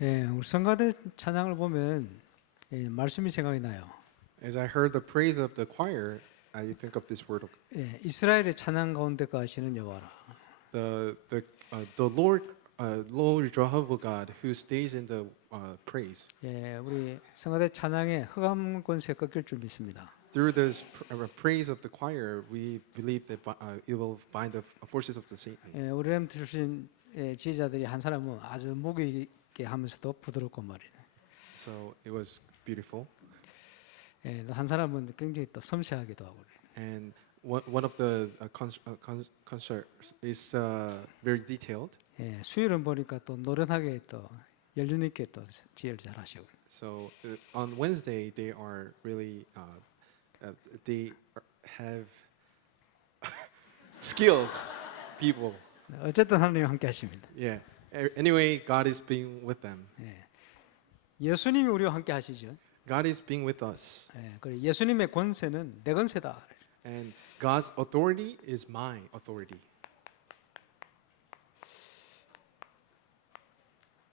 예, 우리 성가대 찬양을 보면 말씀이 생각이 나요. As I heard the praise of the choir, I think of this word of 이스라엘의 찬양 가운데 가시는 여호와라. the Lord Jehovah God who stays in the praise. 우리 성가대 찬양에 흑암 권세 꺾일 줄 믿습니다. Through this praise of the choir, we believe that it will bind the forces of the Satan. 우리 램 출신 지휘자들이 한 사람은 아주 무게 있게 하면서도 부드럽고 말이에요. So it was beautiful. 한 사람은 굉장히 또 섬세하기도 하고. And one of the concerts is very detailed. 수요일은 보니까 또 노련하게 또 연륜 있게 또 지혜를 잘 하시고. So on Wednesday they are really they have skilled people. 어쨌든 하나님 함께 하십니다. Yeah. Anyway, God is being with them. 예수님이 우리와 함께 하시죠. God is being with us. 그리고 예수님의 권세는 내 권세다. And God's authority is my authority.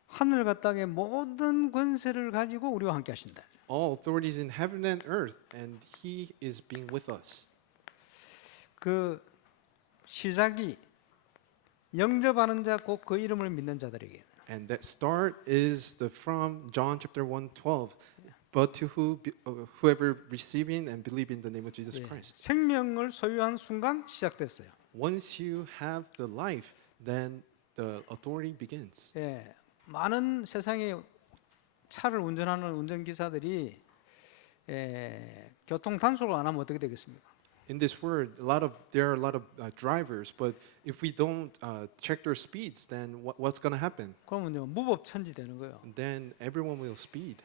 하늘과 땅의 모든 권세를 가지고 우리와 함께 하신다. All authorities in heaven and earth, and He is being with us. 그 시작이 영접하는 자 곧 그 이름을 믿는 자들에게. And that start is from John chapter 1:12. But to whoever receiving and believe in the name of Jesus Christ. 생명을 소유한 순간 시작됐어요. Once you have the life, then the authority begins. 많은 세상의 차를 운전하는 운전기사들이 교통 단속을 안 하면 어떻게 되겠습니까? In this world, there are a lot of drivers, but if we don't check their speeds, then what's going to happen? 그러면요 무법천지 되는 거예요. Then everyone will speed.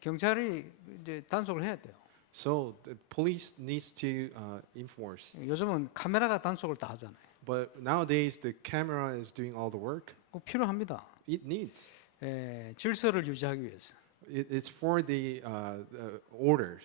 경찰이 이제 단속을 해야 돼요. So the police needs to enforce. 요즘은 카메라가 단속을 다 하잖아요. But nowadays the camera is doing all the work. 꼭 필요합니다. It needs. 질서를 유지하기 위해서. It's for the orders.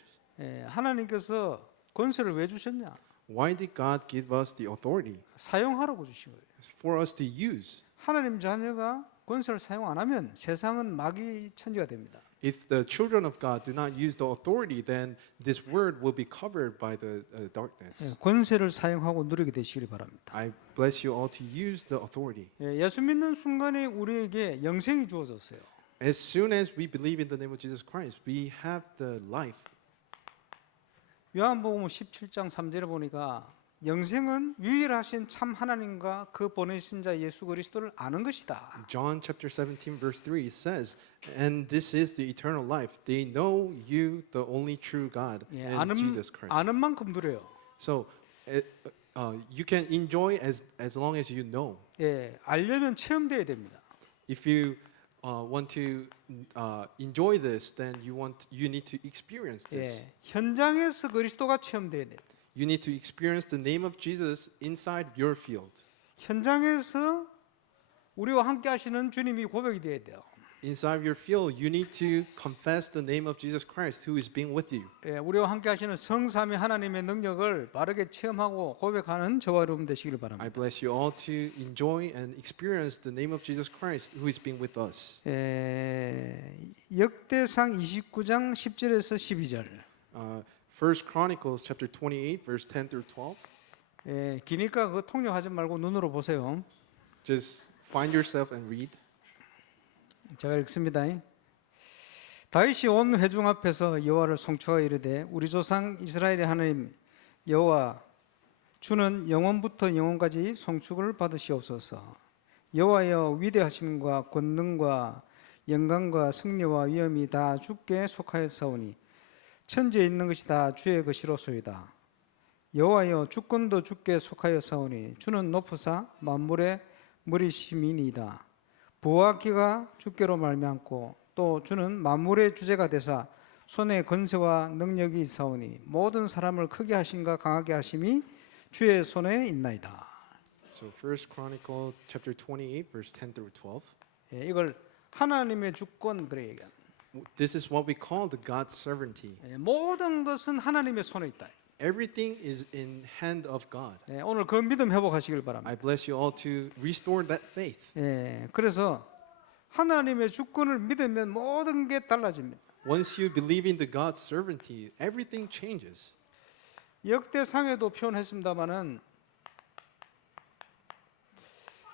하나님께서 권세를 왜 주셨냐? Why did God give us the authority? 사용하라고 주신 거예요. It's for us to use. 하나님 자녀가 권세를 사용 안 하면 세상은 마귀 천지가 됩니다. If the children of God do not use the authority, then this word will be covered by the darkness. 권세를 사용하고 누리게 되시길 바랍니다. I bless you all to use the authority. 예수 믿는 순간에 우리에게 영생이 주어졌어요. As soon as we believe in the name of Jesus Christ, we have the life. 요한복음 17장 3절에 보니까 영생은 유일하신 참 하나님과 그 보내신 자 예수 그리스도를 아는 것이다. John chapter 17 verse 3 says, and this is the eternal life. They know you, the only true God, and Jesus Christ. 아는 만큼 누려요. So you can enjoy as long as you know. 알려면 체험돼야 됩니다. If you want to enjoy this, then you need to experience this. 현장에서 그리스도가 체험돼야 돼요. You need to experience the name of Jesus inside your field. 현장에서 우리와 함께 하시는 주님이 고백이 돼야 돼요. Inside your field, you need to confess the name of Jesus Christ who is being with you. 우리와 함께 하시는 성삼위 하나님의 능력을 바르게 체험하고 고백하는 저와 여러분 되시길 바랍니다. I bless you all to enjoy and experience the name of Jesus Christ who is being with us. 역대상 29장 10절에서 12절. First Chronicles chapter 28 verse 10 through 12. 기니까 그거 통역하지 말고 눈으로 보세요. Just find yourself and read. 제가 읽습니다. 다윗이 온 회중 앞에서 여호와를 송축하여 이르되 우리 조상 이스라엘의 하나님 여호와 주는 영원부터 영원까지 송축을 받으시옵소서. 여호와여 위대하심과 권능과 영광과 승리와 위엄이 다 주께 속하였사오니 천지에 있는 것이 다 주의 것이로소이다. 여호와여 주권도 주께 속하였사오니 주는 높으사 만물의 머리심이니이다. 부와 기가 주께로 말미암고 또 주는 만물의 주제가 되사 손에 권세와 능력이 있사오니 모든 사람을 크게 하심과 강하게 하심이 주의 손에 있나이다. So First Chronicle chapter 28 verse 10 through 12. 이걸 하나님의 주권 그래 얘기합니다. This is what we call the God's sovereignty. 모든 것은 하나님의 손에 있다. Everything is in hand of God. 오늘 그 믿음 회복하시길 바랍니다. I bless you all to restore that faith. 그래서 하나님의 주권을 믿으면 모든 게 달라집니다. Once you believe in the God's sovereignty, everything changes. 역대상에도 표현했습니다마는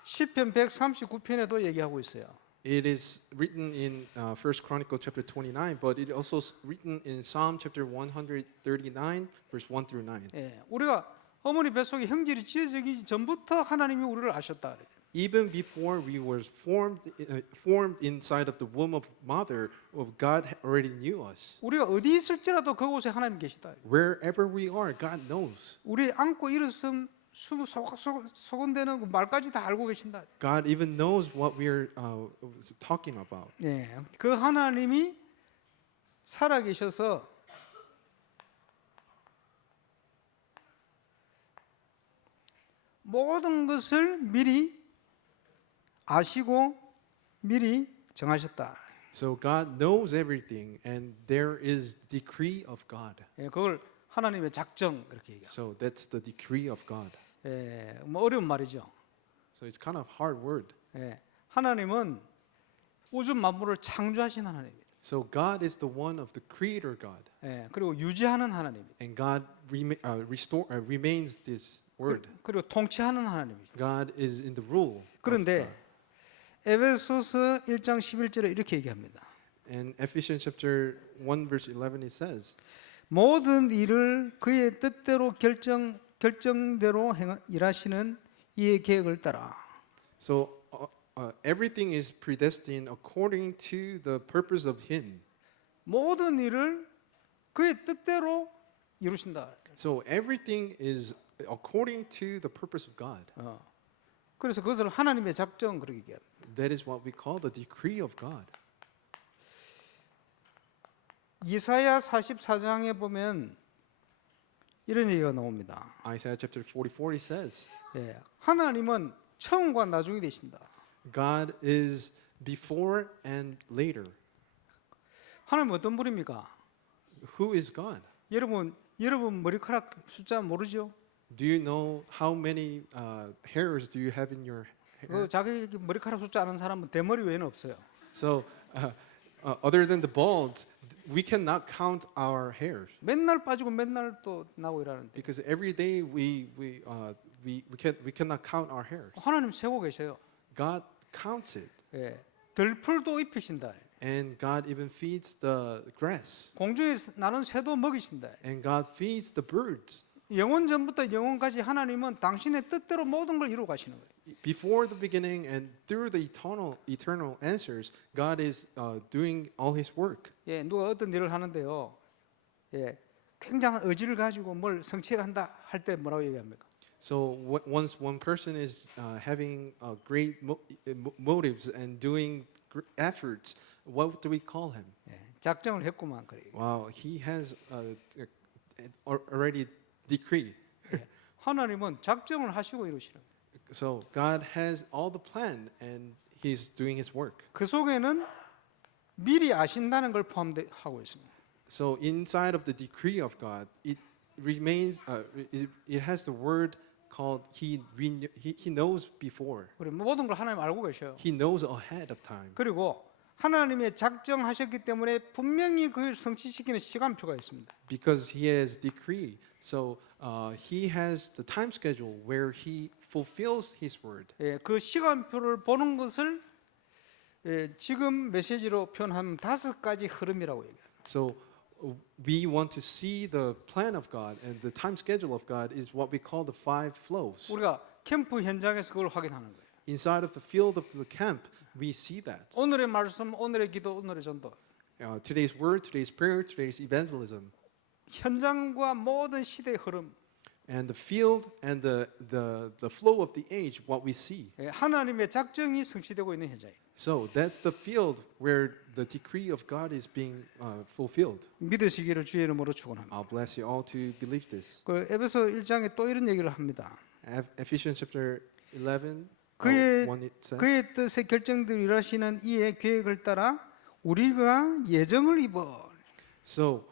시편 139편에도 얘기하고 있어요. It is written in First Chronicle chapter 29, but it also is written in Psalm chapter 139, verse 1 through 9. 예, 우리가 어머니 뱃속에 형질이 지어지기 전부터 하나님이 우리를 아셨다. 그래요. Even before we were formed inside of the womb of mother, God already knew us. 우리가 어디 있을지라도 그곳에 하나님 계시다. Wherever we are, God knows. 우리 안고 일어선 소곤대는 말까지 다 알고 계신다. God even knows what we are talking about. 예, 그 하나님이 살아계셔서 모든 것을 미리 아시고 미리 정하셨다. So God knows everything, and there is decree of God. 예, 그걸 하나님의 작정 이렇게 얘기해요. So that's the decree of God. 예, 뭐 어려운 말이죠. So it's kind of hard word. 예, 하나님은 우주 만물을 창조하신 하나님입니다. So God is the one of the creator God, 예, 그리고 유지하는 하나님입니다. and God remains this word. 그리고 통치하는 하나님입니다. God is in the rule. of 그런데 God. 에베소서 1장 11절에 이렇게 얘기합니다. In Ephesians chapter 1 verse 11 it says, 모든 일을 그의 뜻대로 결정대로 일하시는 이의 계획을 따라. so everything is predestined according to the purpose of Him. 모든 일을 그의 뜻대로 이루신다. So everything is according to the purpose of God. 그래서 그것을 하나님의 작정 그렇게 얘기합니다. That is what we call the decree of God. 이사야 44장에 보면 이런 얘기가 나옵니다. Isaiah chapter 44 it says, 예, 하나님은 처음과 나중이 되신다. God is before and later. 하나님 어떤 분입니까? Who is God? 여러분 머리카락 숫자 모르죠? Do you know how many hairs do you have in your 그 hair? 자기 머리카락 숫자 아는 사람은 대머리 외에는 없어요. So, other than the bald, we cannot count our hairs 맨날 빠지고 맨날 또 나고 이러는데 because every day we cannot count our hairs. 하나님 세고 계셔요. God counts it, 예, 들풀도 입히신다. and God even feeds the grass, 공중에 나는 새도 먹이신다. and God feeds the birds. 영원 전부터 영원까지 하나님은 당신의 뜻대로 모든 걸 이루어 가시는 거예요. Before the beginning and through the eternal answers, God is doing all His work. 예, 누가 어떤 일을 하는데요. 예, 굉장한 의지를 가지고 뭘 성취한다 할 때 뭐라고 얘기합니까? So once one person is having great motives and doing efforts, what do we call him? 예, 작정을 했구만 그래요. Wow, he has already decreed. 예, 하나님은 작정을 하시고 이루시는 거예요. So God has all the plan and He's doing His work. 그 속에는 미리 아신다는 걸 포함하고 있습니다. So inside of the decree of God, it remains. It has the word called He knows before. 우리 모든 걸 하나님 알고 계셔요. He knows ahead of time. 그리고 하나님의 작정하셨기 때문에 분명히 그걸 성취시키는 시간표가 있습니다. Because He has decreed, so He has the time schedule where He fulfills His word. 예, 그 시간표를 보는 것을 예, 지금 메시지로 표현하면 5가지 흐름이라고 얘기해요. So we want to see the plan of God and the time schedule of God is what we call the 5 flows. 우리가 캠프 현장에서 그걸 확인하는 거예요. Inside of the field of the camp, we see that. 오늘의 말씀, 오늘의 기도, 오늘의 전도. Today's word, today's prayer, today's evangelism, 현장과 모든 시대의 흐름. and the field and the flow of the age, what we see. 예, 하나님의 작정이 성취되고 있는 현장이에요. So that's the field where the decree of God is being fulfilled. 믿으시기를 주의 이름으로 축원합니다. I'll bless you all to believe this. 그 에베소 1장에 또 이런 얘기를 합니다. Ephesians chapter 11, 그의 1 it says, 그의 뜻에 결정대로 일하시는 이의 계획을 따라 우리가 예정을 입어. So,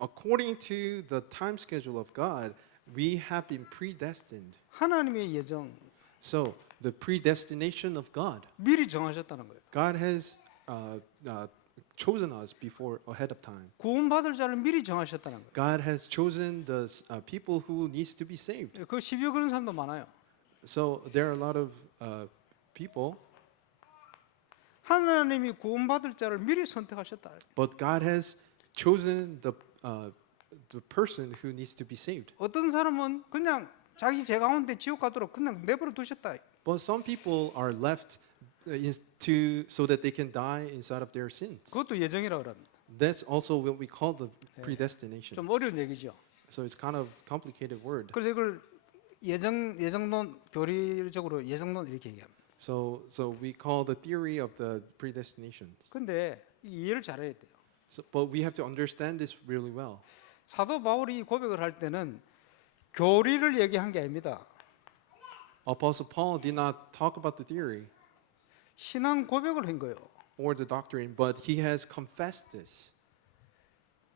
according to the time schedule of God, we have been predestined. 하나님의 예정. So, the predestination of God. 미리 정하셨다는 거예요. God has chosen us before ahead of time. 구원받을 자를 미리 정하셨다는 거예요. God has chosen the people who needs to be saved. 그 시비 그런 사람도 많아요. So there are a lot of people, 하나님이 구원받을 자를 미리 선택하셨다. but God has chosen the person who needs to be saved. 어떤 사람은 그냥 자기 죄 가운데 지옥 가도록 그냥 내버려 두셨다. But some people are left so that they can die inside of their sins. 그것도 예정이라고 합니다. That's also what we call the predestination. 좀 어려운 얘기죠. So it's kind of complicated word. 그래서 이걸 예정론 교리적으로 예정론 이렇게 얘기합니다. So we call the theory of the predestinations. 근데 이해를 잘해야 돼요. So, but we have to understand this really well. 사도 바울이 고백을 할 때는 교리를 얘기한 게 아닙니다. Apostle Paul did not talk about the theory 신앙 고백을 한 거예요. or the doctrine, but he has confessed this.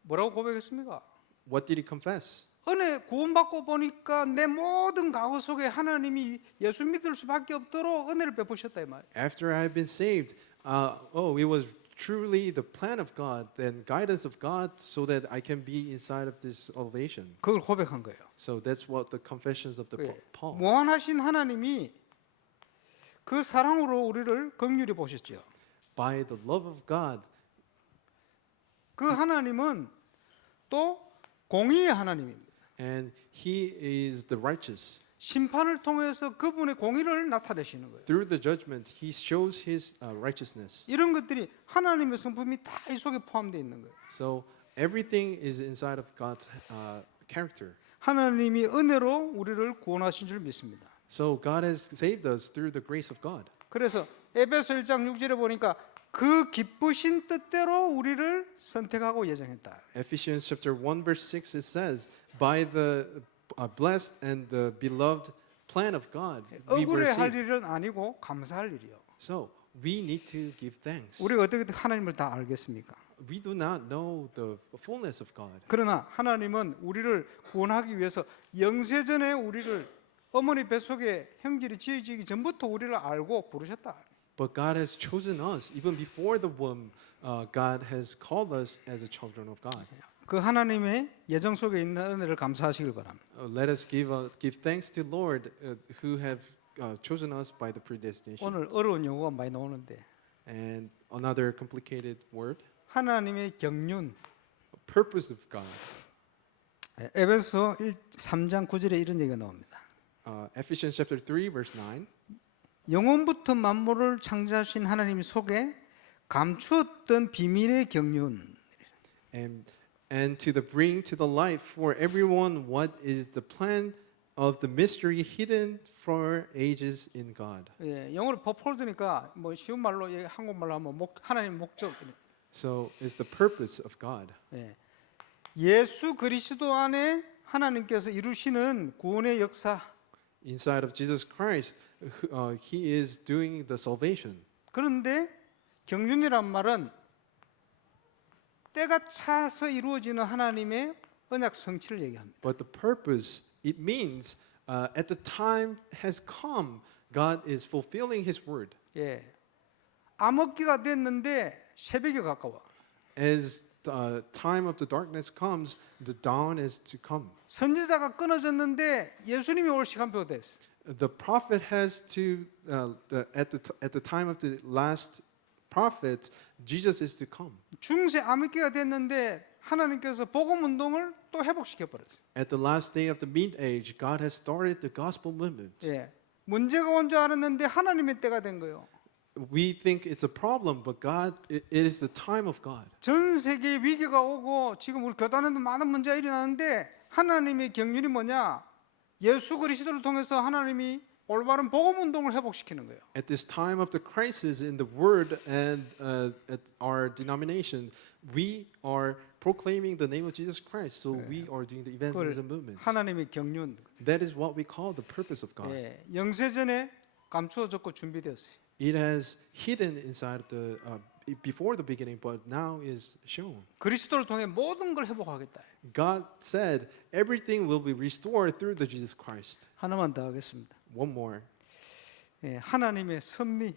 뭐라고 고백했습니까? What did he confess? 은혜 구원받고 보니까 내 모든 과거 속에 하나님이 예수 믿을 수밖에 없도록 은혜를 베푸셨다 이 말. After I have been saved, it was truly the plan of God and guidance of God so that I can be inside of this salvation. 그걸 고백한 거예요. So that's what the confessions of the 그래. Paul. 무한하신 하나님이 그 사랑으로 우리를 긍휼히 보셨죠. By the love of God, 그 하나님은 또 공의의 하나님입니다. and He is the righteous. 심판을 통해서 그분의 공의를 나타내시는 거예요. Through the judgment, He shows His righteousness. 이런 것들이 하나님의 성품이 다 이 속에 포함되어 있는 거예요. So everything is inside of God's character. 하나님이 은혜로 우리를 구원하신 줄 믿습니다. So God has saved us through the grace of God. 그래서 에베소 1장 6절에 보니까 그 기쁘신 뜻대로 우리를 선택하고 예정했다. Ephesians chapter 1 verse 6 it says, by the blessed and the beloved plan of God, we were 억울해할 saved. 일은 아니고 감사할 일이요. So we need to give thanks. 우리가 어떻게 하나님을 다 알겠습니까? We do not know the fullness of God. 그러나 하나님은 우리를 구원하기 위해서 영세전에 우리를 어머니 뱃속에 형질이 지어지기 전부터 우리를 알고 부르셨다. But God has chosen us even before the womb. God has called us as the children of God. 그 하나님의 예정 속에 있는 은혜를 감사하시길 바랍니다. Let us give thanks to Lord who have chosen us by the predestination. 오늘 어려운 용어가 많이 나오는데 And another complicated word, 하나님의 경륜. purpose of God. 에베소 3장 9절에 이런 얘기가 나옵니다. Ephesians chapter 3 verse 9. 영원부터 만물을 창조하신 하나님 속에 감추었던 비밀의 경륜. And to the bring to the light for everyone what is the plan of the mystery hidden for ages in God. 예, 영어로 퍼포즈니까 뭐 쉬운 말로 한국말로 하면 하나님 목적. So it's the purpose of God. 예. 예수 그리스도 안에 하나님께서 이루시는 구원의 역사. Inside of Jesus Christ, He is doing the salvation. 그런데 경륜이란 말은 때가 차서 이루어지는 하나님의 언약 성취를 얘기합니다. But the purpose, it means at the time has come, God is fulfilling His word. 예. 암흑기가 됐는데 새벽이 가까워. As the time of the darkness comes, the dawn is to come. 선지자가 끊어졌는데 예수님이 올 시간표가 됐어. The prophet has to at the time of the last prophet, Jesus is to come. 중세 암흑기가 됐는데 하나님께서 복음 운동을 또 회복시켜 버렸어. At the last day of the mid-age, God has started the gospel movement. 예. 문제가 온 줄 알았는데 하나님의 때가 된 거예요. We think it's a problem, but God, it is the time of God. 전 세계에 위기가 오고 지금 우리 교단에도 많은 문제가 일어나는데 하나님의 경륜이 뭐냐? 예수 그리스도를 통해서 하나님이 올바른 복음 운동을 회복시키는 거예요. At this time of the crisis in the word and at our denomination, we are proclaiming the name of Jesus Christ. So we are doing the evangelism movement. 하나님의 경륜. That is what we call the purpose of God. 예. 영세전에 감추어졌고 준비되었어요. It has hidden inside the before the beginning, but now is shown. 그리스도를 통해 모든 걸 회복하겠다. God said everything will be restored through the Jesus Christ. 하나만 더 하겠습니다. One more. 예, 하나님의 섭리,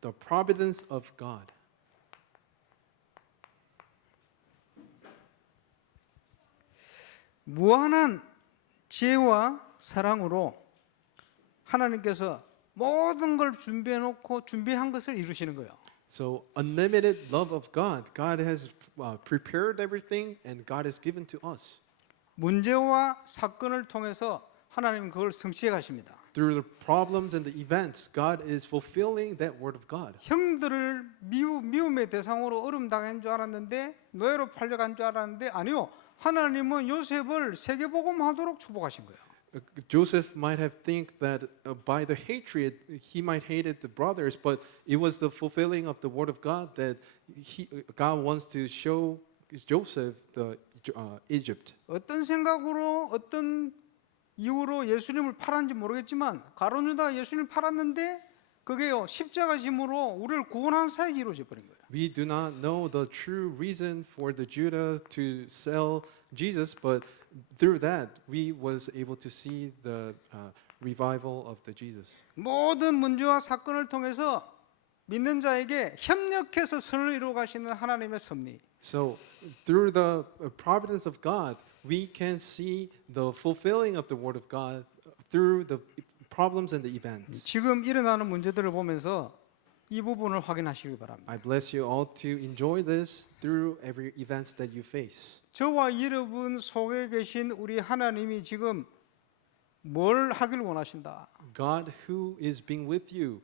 the providence of God. 무한한 지혜와 사랑으로 하나님께서 모든 걸 준비해 놓고 준비한 것을 이루시는 거예요. So unlimited love of God. God has prepared everything and God has given to us. 문제와 사건을 통해서 하나님은 그걸 성취해 가십니다. Through the problems and the events, God is fulfilling that word of God. 형들을 미움의 대상으로 어려움 당한 줄 알았는데 노예로 팔려간 줄 알았는데 아니요. 하나님은 요셉을 세계복음하도록 축복하신 거예요. Joseph might have think that by the hatred he might hated the brothers, but it was the fulfilling of the word of God that God wants to show Joseph the Egypt. 어떤 생각으로 어떤 이유로 예수님을 팔았는지 모르겠지만 가룟유다 예수님을 팔았는데 그게요 십자가 짐으로 우리를 구원한 사역이 이루어져 버린 거예요. We do not know the true reason for the Judah to sell Jesus, but through that we was able to see the revival of the Jesus. 모든 문제와 사건을 통해서 믿는 자에게 협력해서 선을 이루어 가시는 하나님의 섭리. So through the providence of God, we can see the fulfilling of the word of God through the problems and the events. 지금 일어나는 문제들을 보면서 이 부분을 확인하시기 바랍니다. I bless you all to enjoy this through every events that you face. 저와 여러분 속에 계신 우리 하나님이 지금 뭘 하길 원하신다. God who is being with you,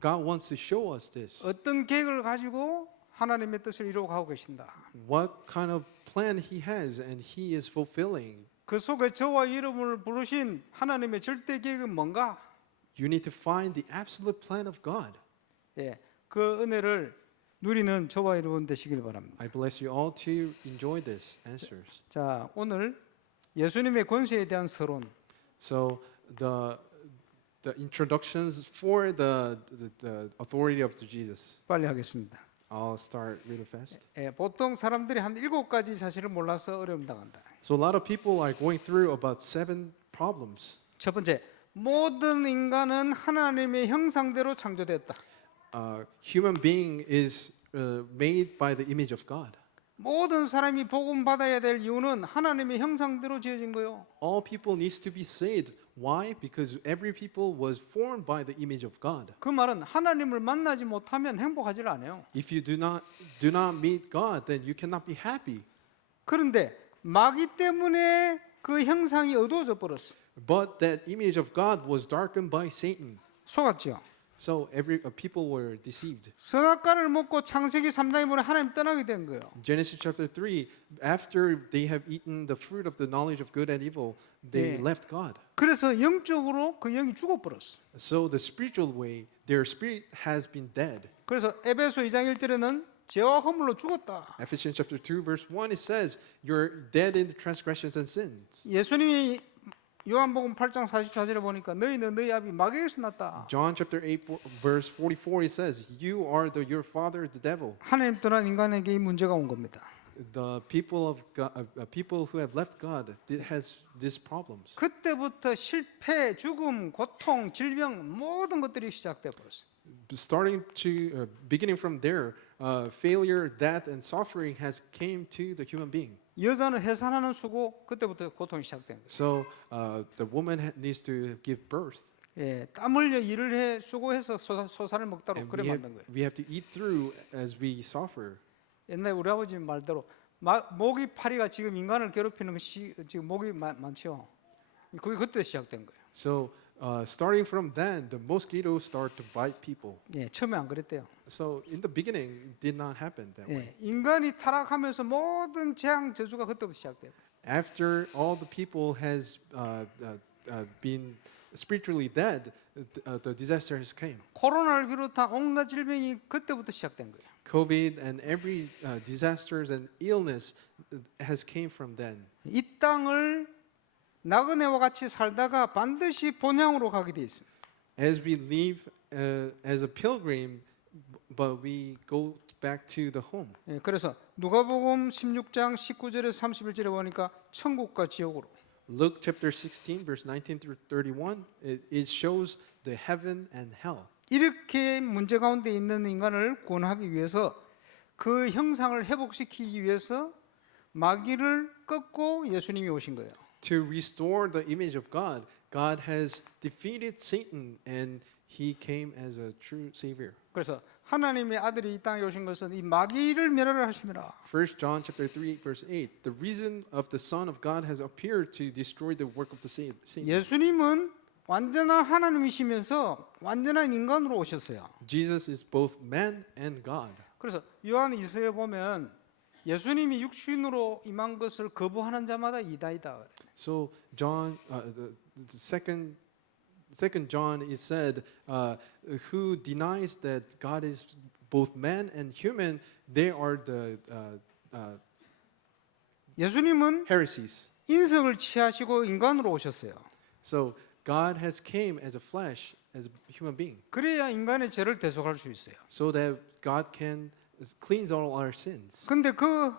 God wants to show us this. 어떤 계획을 가지고 하나님의 뜻을 이루어가고 계신다. What kind of plan he has and he is fulfilling. 그 속에 저와 여러분을 부르신 하나님의 절대 계획은 뭔가? You need to find the absolute plan of God. 예, 그 은혜를 누리는 저와 여러분 되시길 바랍니다. I bless you all to enjoy this answers. 자, 오늘 예수님의 권세에 대한 서론. So the introductions for the authority of Jesus. 빨리 하겠습니다. I'll start really fast. 예, 보통 사람들이 한 7가지 사실을 몰라서 어려움 당한다. So a lot of people are going through about 7 problems. 첫 번째, 모든 인간은 하나님의 형상대로 창조됐다. Human being is made by the image of God. 모든 사람이 복음 받아야 될 이유는 하나님의 형상대로 지어진 거요. All people needs to be saved. Why? Because every people was formed by the image of God. 그 말은 하나님을 만나지 못하면 행복하지 않아요. If you do not meet God, then you cannot be happy. 그런데 마귀 때문에 그 형상이 어두워져 버렸어. But that image of God was darkened by Satan. 속았죠. So people were deceived. 선악과를 먹고 창세기 3장에 보면 하나님 떠나게 된 거예요. Genesis chapter 3, after they have eaten the fruit of the knowledge of good and evil, they 네. left God. 그래서 영적으로 그 영이 죽어버렸어. So the spiritual way, their spirit has been dead. 그래서 에베소 2장 1절에는 죄와 허물로 죽었다. Ephesians chapter 2 verse 1 it says you're dead in the transgressions and sins. 예수님이 요한복음 8장 44절에 보니까 너희는 너희 아비 마귀에게서 났다. John chapter 8 verse 44 it says you are your father the devil. 하나님 떠난 인간에게 이 문제가 온 겁니다. The people of God, people who have left God has these problems. 그때부터 실패, 죽음, 고통, 질병 모든 것들이 시작돼 버렸어요. Beginning from there, failure, death, and suffering has came to the human being. 여자는 해산하는 수고 그때부터 고통이 시작된 거예요. So the woman needs to give birth. 예, 땀 흘려 일을 해 수고해서 소산을 먹도록 그래 만든 거예요. We have to eat through as we suffer. 옛날 우리 아버지 말대로 모기 파리가 지금 인간을 괴롭히는 것이 지금 목이 많죠. 그게 그때 시작된 거예요. So starting from then, the mosquitoes start to bite people. 예, 처음에 안 그랬대요. So in the beginning, it did not happen that way. 예, 인간이 타락하면서 모든 재앙 저주가 그때부터 시작돼요. After all the people has been spiritually dead, the disasters came. 코로나를 비롯한 온갖 질병이 그때부터 시작된 거예요. COVID and every disasters and illness has came from then. 이 땅을 나그네와 같이 살다가 반드시 본향으로 가게 돼 있습니다. As we live as a pilgrim, but we go back to the home. 예, 그래서 누가복음 16장 19절에서 31절에 보니까 천국과 지옥으로. Luke chapter 16, verse 19 through 31, it shows the heaven and hell. 이렇게 문제 가운데 있는 인간을 구원하기 위해서 그 형상을 회복시키기 위해서 마귀를 꺾고 예수님이 오신 거예요. To restore the image of God, God has defeated Satan and he came as a true savior. 그래서 하나님의 아들이 이 땅에 오신 것은 이 마귀를 멸하려 하심이라. 1 John chapter 3 verse 8. The reason of the Son of God has appeared to destroy the work of the Satan. 예수님은 완전한 하나님이시면서 완전한 인간으로 오셨어요. Jesus is both man and God. 그래서 요한 2서에 보면 예수님이 육신으로 임한 것을 거부하는 자마다 이다이다. So John, the second John, it said, who denies that God is both man and human, they are the 예수님은 heresies. 인성을 취하시고 인간으로 오셨어요. So God has came as a flesh, as a human being, 그래야 인간의 죄를 대속할 수 있어요. so that God can cleanse all our sins. 근데 그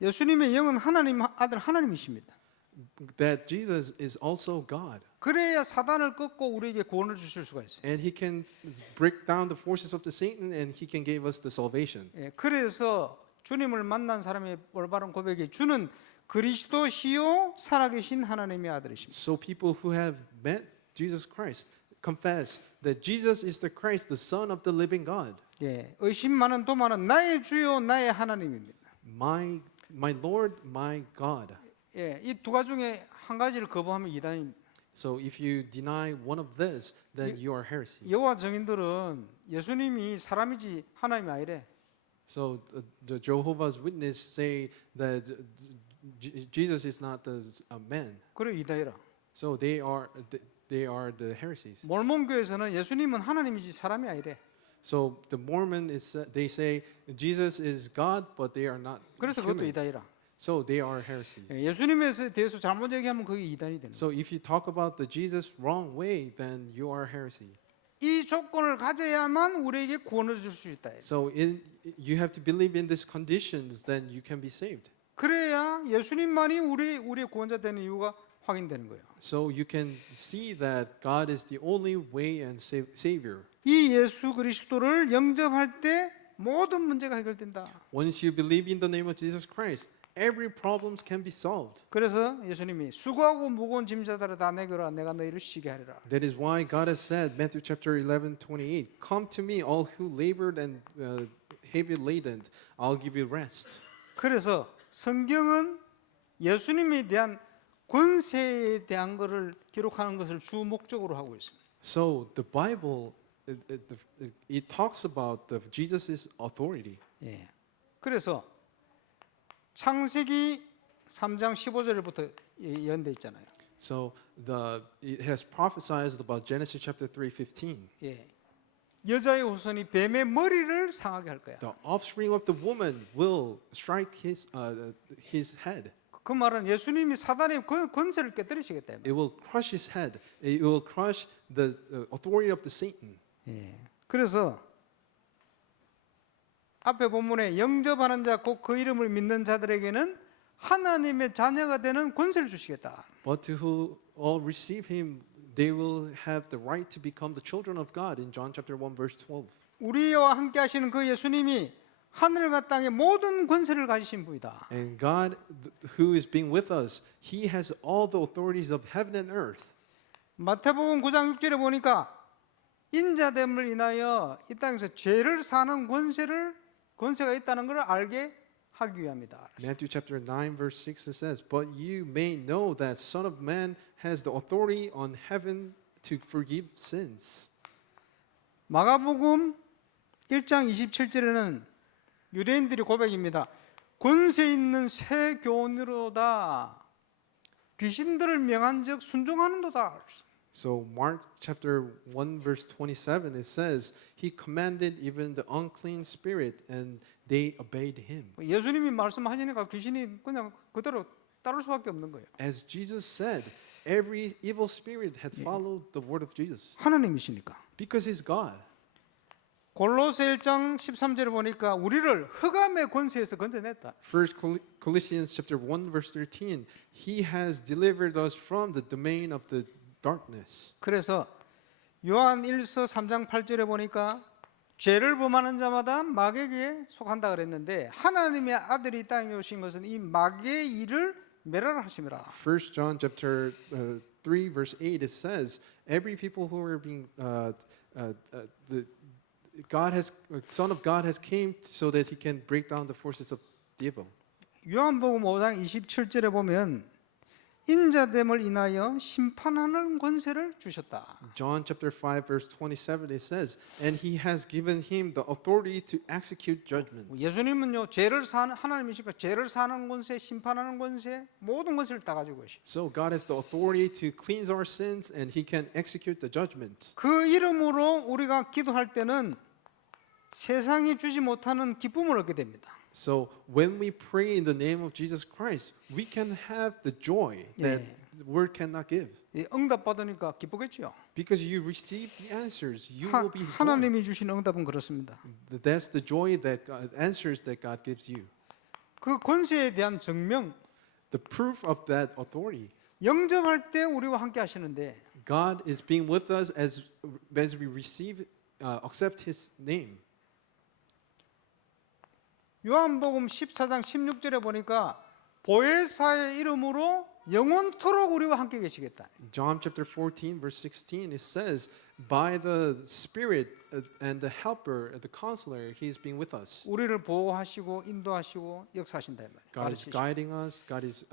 예수님의 영은 하나님 아들 하나님이십니다. That Jesus is also God, 그래야 사단을 꺾고 우리에게 구원을 주실 수가 있어요. and He can break down the forces of the Satan, and He can give us the salvation. 예, 그래서 주님을 만난 사람의 올바른 고백이 주는 그리스도시요 살아계신 하나님의 아들이십니다. So people who have met Jesus Christ confess that Jesus is the Christ, the Son of the living God. 예, 의심 많은 도마는 나의 주요 나의 하나님입니다. My Lord, my God. 예, 이 두 가지 중에 한 가지를 거부하면 이단입니다. So if you deny one of this, then you are heresy. 여호와 증인들은 예수님이 사람이지 하나님이 아니래. So the Jehovah's Witness say that Jesus is not a man. 그래 이다이라. So they are the heresies. 몰몬교에서는 예수님은 하나님이지 사람이 아니래. So the Mormon is they say Jesus is God, but they are not 그래서 그것도 human. 이다이라. So they are heresies. 예, 예수님에 대해서 잘못 얘기하면 그게 이단이 되는 거예요. So if you talk about the Jesus wrong way, then you are heresy. 이 조건을 가져야만 우리에게 구원을 줄 수 있다. So you have to believe in these conditions, then you can be saved. 그래야 예수님만이 우리의 구원자 되는 이유가 확인되는 거예요. So you can see that God is the only way and savior. 이 예수 그리스도를 영접할 때 모든 문제가 해결된다. Once you believe in the name of Jesus Christ, every problems can be solved. 그래서 예수님이 수고하고 무거운 짐자들아 다 내게로 와 내가 너희를 쉬게 하리라. That is why God has said, Matthew chapter 11:28, "Come to me, all who labored and heavy laden, I'll give you rest." 그래서 성경은 예수님에 대한 권세에 대한 것을 기록하는 것을 주 목적으로 하고 있습니다. So the Bible, it talks about Jesus' authority. 예. 그래서 창세기 3장 15절부터 연대 있잖아요. So it has prophesied about Genesis chapter 3:15. 예. 여자의 후손이 뱀의 머리를 상하게 할 거야. The offspring of the woman will strike his head. 그 말은 예수님이 사단의 권세를 깨뜨리시겠다. It will crush his head. It will crush the authority of the Satan. 예. 그래서 앞에 본문에 영접하는 자 곧 그 이름을 믿는 자들에게는 하나님의 자녀가 되는 권세를 주시겠다. But to who all receive him, they will have the right to become the children of God in John chapter 1 verse 12. 우리와 함께 하시는 그 예수님이 하늘과 땅의 모든 권세를 가지신 분이다. And God who is being with us, he has all the authorities of heaven and earth. 마태복음 9장 6절에 보니까 인자됨을 인하여 이 땅에서 죄를 사는 권세가 있다는 것을 알게 하기 위함이다. Matthew chapter 9 verse 6 it says, "But you may know that Son of Man has the authority on heaven to forgive sins." 마가복음 1장 27절에는 유대인들이 고백입니다. 권세 있는 새 교훈으로다. 귀신들을 명한즉 순종하는도다. So Mark chapter 1 verse 27 it says, "He commanded even the unclean spirit and they obeyed him." 예수님이 말씀하시니까 귀신이 그냥 그대로 따를 수밖에 없는 거예요. As Jesus said, every evil spirit had followed the word of Jesus 하나님이시니까. because he's God. 골로새 1장 13절에 보니까 우리를 흑암의 권세에서 건져냈다. First Colossians chapter 1 verse 13, He has delivered us from the domain of the darkness. 그래서 요한 1서 3장 8절에 보니까 죄를 범하는 자마다 마귀에게 속한다 그랬는데 하나님의 아들이 이 땅에 오신 것은 이 마귀의 일을 멸하심이라. First John chapter 3 verse 8 it says, every people who are being the Son of God has came so that He can break down the forces of the evil. 요한복음 5장 27절에 보면 인자됨을 인하여 심판하는 권세를 주셨다. John chapter 5 verse 27 it says, and He has given him the authority to execute judgments. 예수님은요 죄를 사는 하나님이시니까 죄를 사는 권세, 심판하는 권세, 모든 권세를 다 가지고 계시. So God has the authority to cleanse our sins and He can execute the judgment. 그 이름으로 우리가 기도할 때는 세상이 주지 못하는 기쁨을 얻게 됩니다. So when we pray in the name of Jesus Christ, we can have the joy that the word cannot give. 응답 받으니까 기쁘겠죠. Because you receive the answers, you will be joy. 하나님이 주신 응답은 그렇습니다. That's the joy that God, answers that God gives you. 그 권세에 대한 증명, The proof of that authority. 영접할 때 우리와 함께 하시는데 God is being with us as we receive, accept His name. 요한복음 14장 16절에 보니까 보혜사의 이름으로 영원토록 우리와 함께 계시겠다. John chapter 14 verse 16 it says, by the Spirit and the Helper, the Counselor, He is being with us. 우리를 보호하시고 인도하시고 역사하신다 이 말이에요. God is guiding us. God is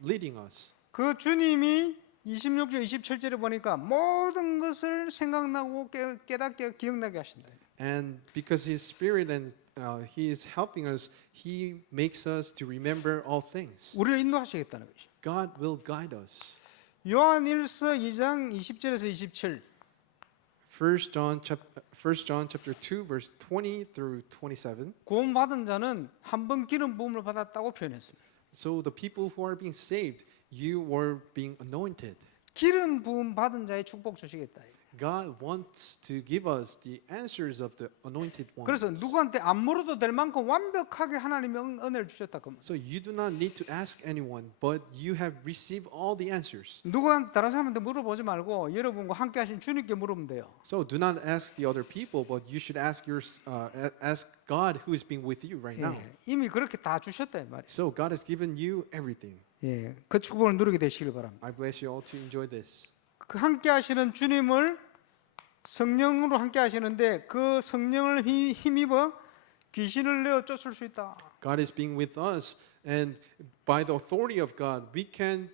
leading us. 그 주님이 26절 27절에 보니까 모든 것을 생각나고 깨닫게 기억나게 하신다. And because His Spirit and He is helping us, He makes us to remember all things. 우리를 인도하시겠다는 것이죠. God will guide us. 요한 1서 2장 20절에서 27. 1 John chapter 2 verse 20 through 27. 구원받은 자는 한 번 기름 부음을 받았다고 표현했습니다. So the people who are being saved, you were being anointed. 기름 부음 받은 자의 축복 주시겠다. God wants to give us the answers of the anointed ones. 그래서 누구한테 안 물어도 될 만큼 완벽하게 하나님이 은혜를 주셨다. So you do not need to ask anyone, but you have received all the answers. 누구한테 다른 사람한테 물어보지 말고 여러분과 함께 하신 주님께 물으면 돼요. So do not ask the other people, but you should ask ask God who is being with you right now. 이미 그렇게 다 주셨다 이 말이에요. So God has given you everything. 예, 그 축복을 누리게 되시길 바랍니다. I bless you all to enjoy this. 그 함께 하시는 주님을 성령으로 함께 하시는데 그 성령을 힘입어 귀신을 내어 쫓을 수 있다. God is being with us, and by the authority of God, we can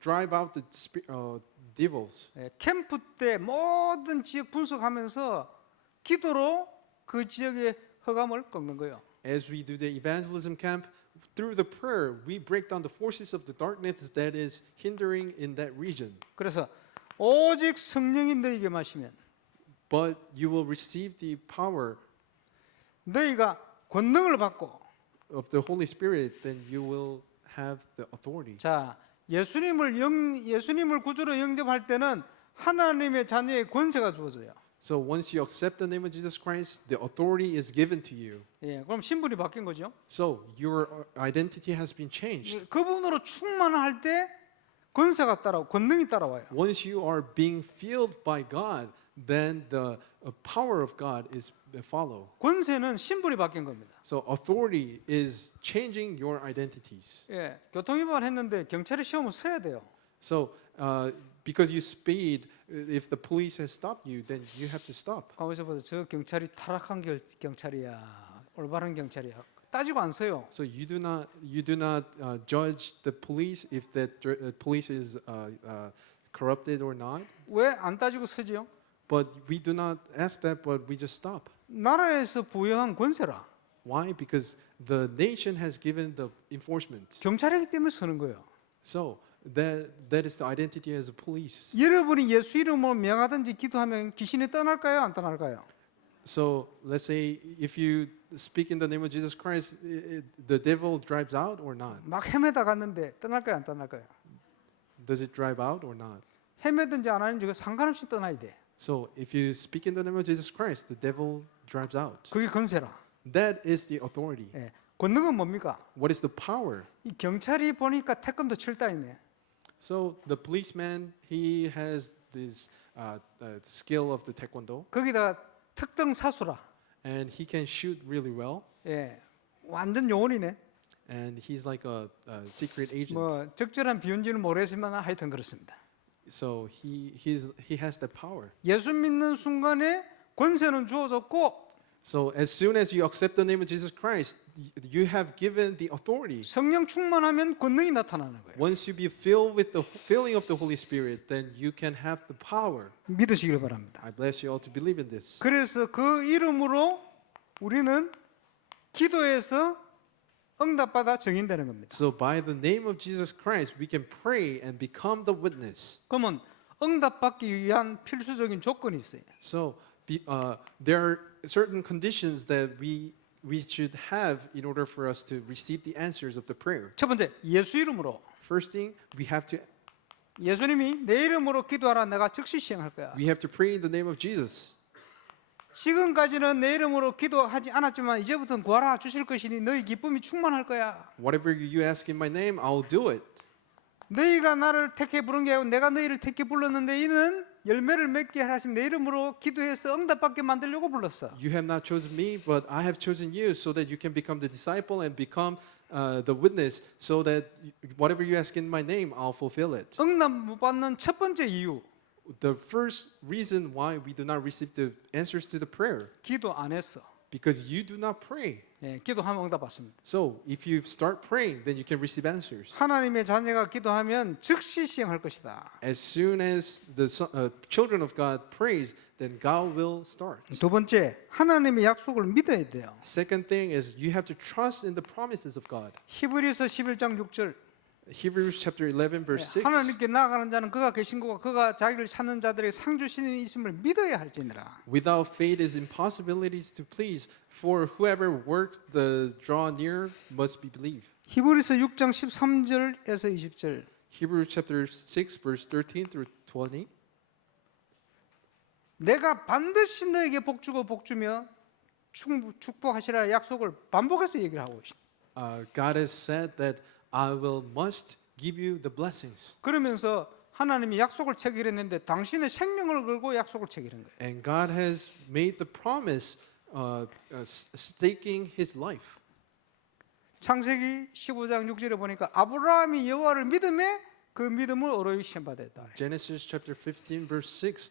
drive out the devils. 예, 캠프 때 모든 지역 분석하면서 기도로 그 지역의 흑암을 꺾는 거예요. As we do the evangelism camp, through the prayer, we break down the forces of the darkness that is hindering in that region. 그래서 오직 성령이 너희에게 마시면 But you will receive the power 너희가 권능을 받고 of the Holy Spirit, then you will have the authority. 자 예수님을 구주로 영접할 때는 하나님의 자녀의 권세가 주어져요. So once you accept the name of Jesus Christ, the authority is given to you. 예, 그럼 신분이 바뀐 거죠. So your identity has been changed. 예, 그분으로 충만할 때 권세가 따라오고 권능이 따라와요. Once you are being filled by God, then the power of God is follow. 권세는 신분이 바뀐 겁니다. So authority is changing your identities. 예, 교통위반 했는데 경찰에 시험을 써야 돼요. So because you speed, if the police has stopped you, then you have to stop. 거기서 보자 저 경찰이 타락한 경찰이야, 올바른 경찰이야. 따지고 안 써요. So you do not judge the police if that police is corrupted or not. 왜 안 따지고 쓰지요? But we do not ask that, but we just stop. 나라에서 부여한 권세라. Why? Because the nation has given the enforcement. 경찰이기 때문에 쓰는 거예요. So that is the identity as a police. 여러분이 예수 이름으로 명하든지 기도하면 귀신이 떠날까요? 안 떠날까요? So let's say if you speak in the name of Jesus Christ, the devil drives out or not? 막 헤매다 갔는데 떠날까요? 안 떠날까요? Does it drive out or not? 헤매든지 안 하는지 그 상관없이 떠나야 돼. So if you speak in the name of Jesus Christ, the devil drives out. 그게 권세라. That is the authority. 예. 권능은 뭡니까? What is the power? 이 경찰이 보니까 태권도 7단이네. So the policeman, he has this skill of the taekwondo, 거기다 특등 사수라. and he can shoot really well, 예. 완전 요원이네. and he's like a secret agent. 뭐 적절한 비유인지는 모르겠지만 하여튼 그렇습니다. So he has that power. 예수 믿는 순간에 권세는 주어졌고 So as soon as you accept the name of Jesus Christ, you have given the authority. 성령 충만하면 권능이 나타나는 거예요. Once you be filled with the filling of the Holy Spirit, then you can have the power. 믿으시길 바랍니다. I bless you all to believe in this. 그래서 그 이름으로 우리는 기도해서 응답받아 증인되는 겁니다. So by the name of Jesus Christ, we can pray and become the witness. 그러면 응답받기 위한 필수적인 조건이 있어요. So there are certain conditions that we should have in order for us to receive the answers of the prayer. 첫 번째, 예수 이름으로. First thing, we have to 예수님이 내 이름으로 기도하라 내가 즉시 시행할 거야. we have to pray in the name of Jesus. 지금까지는 내 이름으로 기도하지 않았지만 이제부터는 구하라 주실 것이니 너희 기쁨이 충만할 거야. Whatever you ask in my name, I'll do it. 너희가 나를 택해 부른 게 아니고 내가 너희를 택해 불렀는데 이는 열매를 맺게 하시면 내 이름으로 기도해서 응답받게 만들려고 불렀어. You have not chosen me, but I have chosen you so that you can become the disciple and become the witness so that whatever you ask in my name, I'll fulfill it. 응답 못 받는 첫 번째 이유, The first reason why we do not receive the answers to the prayer, 기도 안 했어. because you do not pray. 예, 기도하면 응답 받습니다. So if you start praying, then you can receive answers. 하나님의 자녀가 기도하면 즉시 시행할 것이다. As soon as the children of God praise, then God will start. 두 번째, 하나님의 약속을 믿어야 돼요. Second thing is you have to trust in the promises of God. 히브리서 11장 6절. Hebrews chapter 11 verse 6. 하나님께 나아가는 자는 그가 계신 것과 그가 자기를 찾는 자들에게 상 주시는 있음을 믿어야 할지니라. Without faith is impossibilities to please, for whoever works the draw near must be believed. 히브리서 6장 13절에서 20절. Hebrews chapter 6 verse 13 through 20. 내가 반드시 너에게 복주고 복주며 축복하시라 약속을 반복해서 얘기를 하고 있습니다. God has said that I will must give you the blessings. 그러면서 하나님이 약속을 체결했는데 당신의 생명을 걸고 약속을 체결한 거예요. And God has made the promise staking his life. 창세기 15장 6절에 보니까 아브라함이 여호와를 믿음에 그 믿음을 어로이 시험 받았다. Genesis chapter 15 verse 6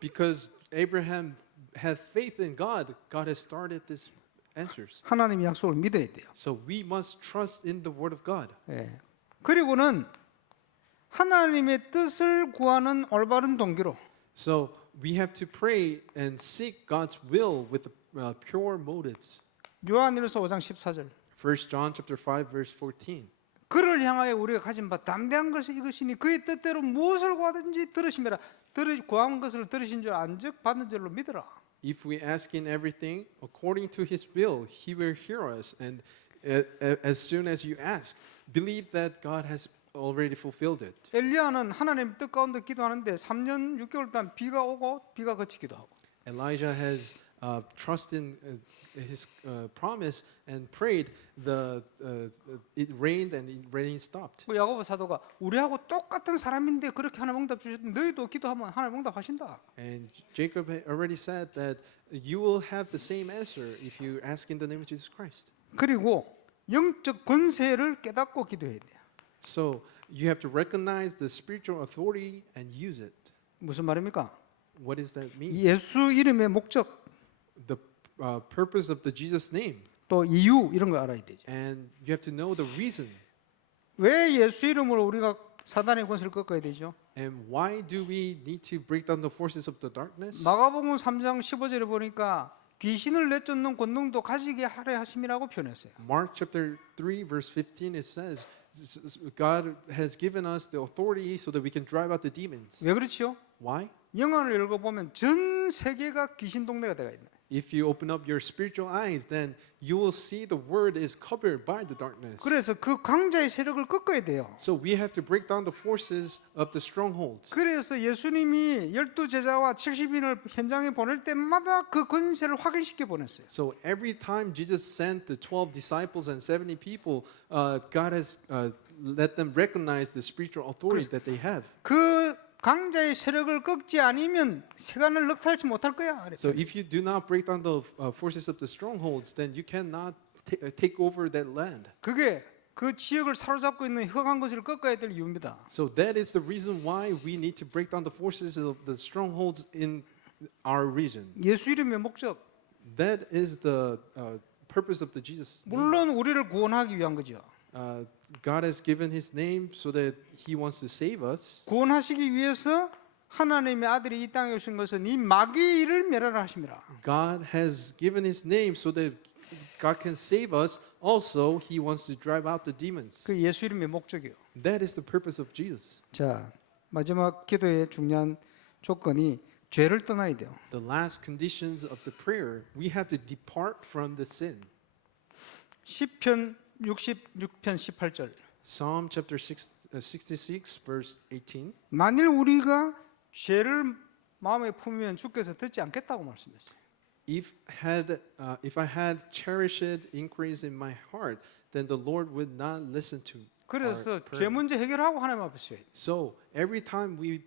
because Abraham had faith in God, God has started this answers. 하나님의 약속을 믿어야 돼요. So we must trust in the word of God. 예. 그리고는 하나님의 뜻을 구하는 올바른 동기로 So we have to pray and seek God's will with pure motives. 요한일서 5장 14절. 1 John chapter 5 verse 14. 그를 향하여 우리가 가진 바 담대한 것이 이것이니 그의 뜻대로 무엇을 구하든지 들으시매라. 구한 것을 들으신 줄 안즉 받는 줄로 믿으라. If we ask in everything according to his will, he will hear us. And as soon as you ask, believe that God has already fulfilled it. 엘리야는 하나님 뜻 가운데 기도하는데 3년 6개월 동안 비가 오고 비가 그치기도 하고. Elijah has trusted in his promise and prayed. It rained and it rain stopped. 그 야고보 사도가 우리하고 똑같은 사람인데 그렇게 하나님 응답 주셨는데 너희도 기도하면 하나님 응답하신다. And Jacob had already said that you will have the same answer if you ask in the name of Jesus Christ. 그리고 영적 권세를 깨닫고 기도해야 돼요. So you have to recognize the spiritual authority and use it. 무슨 말입니까? What does that mean? 예수 이름의 목적 The purpose of the Jesus name. 또 이유 이런 거 알아야 되죠. And you have to know the reason. 왜 예수 이름으로 우리가 사단의 권세를 꺾어야 되죠? And why do we need to break down the forces of the darkness? 마가복음 3장 15절에 보니까 귀신을 내쫓는 권능도 가지게 하려 하심이라고 표현했어요. Mark chapter 3 verse 15 it says God has given us the authority so that we can drive out the demons. 왜 그렇죠? Why? 영화를 읽어보면 전 세계가 귀신 동네가 되어 있네. If you open up your spiritual eyes, then you will see the word is covered by the darkness. 그래서 그 강자의 세력을 꺾어야 돼요. So we have to break down the forces of the strongholds. 그래서 예수님이 12제자와 70인을 현장에 보낼 때마다 그 권세를 확인시켜 보냈어요. So every time Jesus sent the 12 disciples and 70 people, God has let them recognize the spiritual authority that they have. 그 강자의 세력을 꺾지 않으면 세간을 넉탈치 못할 거야. So if you do not break down the forces of the strongholds, then you cannot take over that land. 그게 그 지역을 사로잡고 있는 흑한 것을 꺾어야 될 이유입니다. So that is the reason why we need to break down the forces of the strongholds in our region. 예수 이름의 목적, That is the purpose of the Jesus. 물론 우리를 구원하기 위한 거죠. God has given His name so that He wants to save us. 구원하시기 위해서 하나님의 아들이 이 땅에 오신 것은 이 마귀를 멸하라 하심이라. God has given His name so that God can save us. Also, He wants to drive out the demons. 그 예수 이름의 목적이요. That is the purpose of Jesus. 자, 마지막 기도의 중요한 조건이 죄를 떠나야 돼요. The last conditions of the prayer, we have to depart from the sin. 시편 66편 18절. Psalm chapter 66, verse 18. 만일 우리가 죄를 마음에 품으면 주께서 듣지 않겠다고 말씀했어요. If I had cherished increase in my heart, then the Lord would not listen to 그래서 our 죄 prayer. 문제 해결하고 하나님 앞에 서야 돼요. So every time we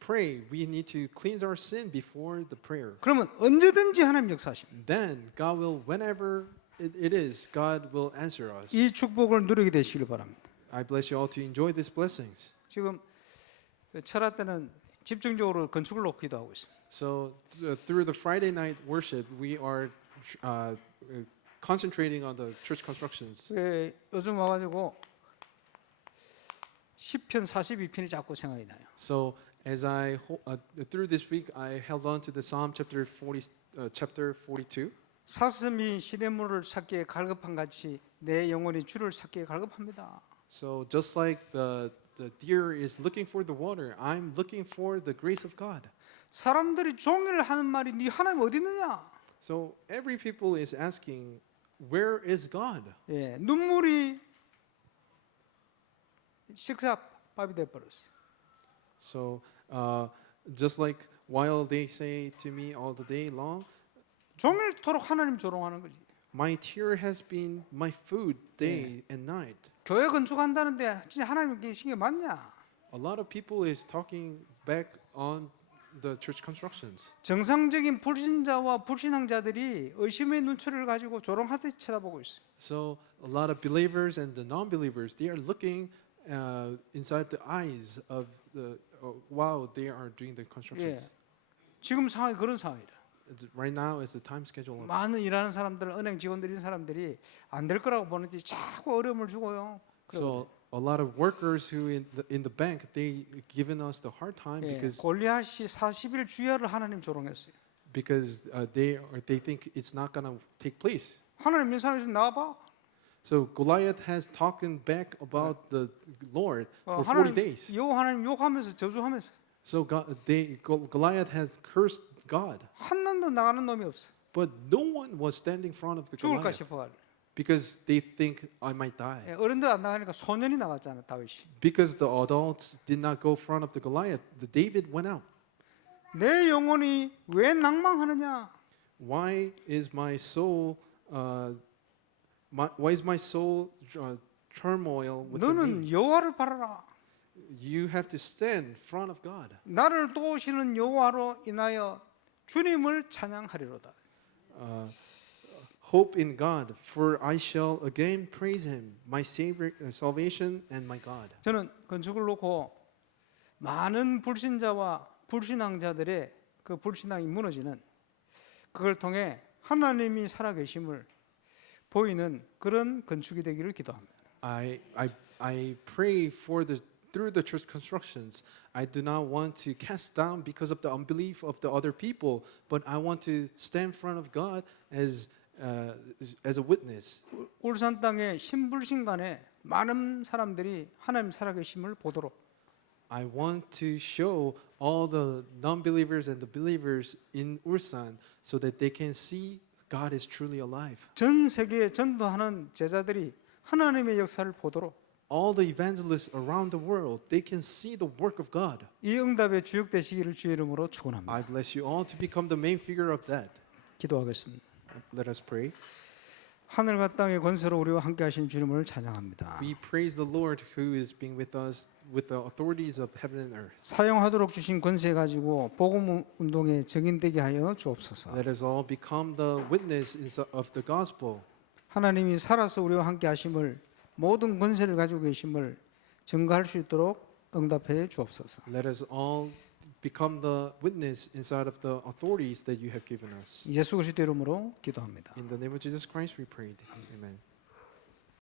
pray, we need to cleanse our sin before the prayer. 그러면 언제든지 하나님 역사하십니다. Then God will, whenever it is, God will answer us. 이 축복을 누리게 되시길 바랍니다. I bless you all to enjoy these blessings. 지금 철학 때는 집중적으로 건축을 놓고 기도하고 있습니다. So through the Friday night worship, we are concentrating on the church constructions. 요즘 와가지고 시편 42편이 자꾸 생각이 나요. So as through this week, I held on to the Psalm chapter 42. 사슴이 시냇물을 찾기에 갈급한 같이 내 영혼이 주를 찾기에 갈급합니다. So just like the deer is looking for the water, I'm looking for the grace of God. 사람들이 종일 하는 말이 네 하나님 어디 있느냐? So every people is asking, where is God? 예, 눈물이 식사밥이 돼 버렸어요. So just like while they say to me all the day long, 종일토록 하나님 조롱하는 거지. my tear has been my food day and night. 교회 건축한다는데 진짜 하나님 계신 게 맞냐? A lot of people is talking back on the church constructions. 정상적인 불신자와 불신앙자들이 의심의 눈초리를 가지고 조롱하듯이 쳐다보고 있어요. So a lot of believers and the non-believers, they are looking inside the eyes of the while they are doing the constructions. 지금 상황이 그런 상황이라. Right now is the time schedule. 많은 일하는 사람들, 은행 직원들 이런 사람들이 안 될 거라고 보는지 자꾸 어려움을 주고요. So a lot of workers who in the bank, they given us the hard time 골리앗이 40일 주야를 하나님 조롱했어요. because they think it's not gonna take place. 하나님 민사에서 나와봐. So Goliath has talked back about the Lord for 40 하나님 days. 하나님 욕하면서 저주하면서 So Goliath has cursed God, 한 놈도 나가는 놈이 없어. but no one was standing in front of the 죽을까 Goliath 싶어가지고. because they think I might die. 어른들 안 나가니까 소년이 나갔잖아 다윗이. Because the adults did not go in front of the Goliath, the David went out. 내 영혼이 왜 낭망하느냐? Why is my soul turmoil within me? 너는 여호와를 바라라. You have to stand in front of God. 나를 도우시는 여호와로 인하여 주님을 찬양하리로다. Hope in God, for I shall again praise Him, my Savior, salvation, and my God. 저는 건축을 놓고 많은 불신자와 불신앙자들의 그 불신앙이 무너지는 그걸 통해 하나님이 살아계심을 보이는 그런 건축이 되기를 기도합니다. I pray through the church constructions. I do not want to cast down because of the unbelief of the other people, but I want to stand in front of God as a witness. 울산 땅의 신불신 간에 많은 사람들이 하나님 살아계심을 보도록 I want to show all the non-believers and the believers in Ulsan so that they can see God is truly alive. 전 세계에 전도하는 제자들이 하나님의 역사를 보도록 All the evangelists around the world, they can see the work of God. 이 응답에 주역되시기를 주의 이름으로 축원합니다. I bless you all to become the main figure of that. 기도하겠습니다. Let us pray. 하늘과 땅의 권세로 우리와 함께 하신 주님을 찬양합니다. We praise the Lord who is being with us with the authorities of heaven and earth. 사용하도록 주신 권세 가지고 복음 운동에 적인되게 하여 주옵소서. Let us all become the witness of the gospel. 하나님이 살아서 우리와 함께 하심을 모든 권세를 가지고 계심을 증거할 수 있도록 응답해 주옵소서. Let us all become the witness inside of the authorities that you have given us. 예수 그리스도 이름으로 기도합니다. In the name of Jesus Christ we prayed. Amen.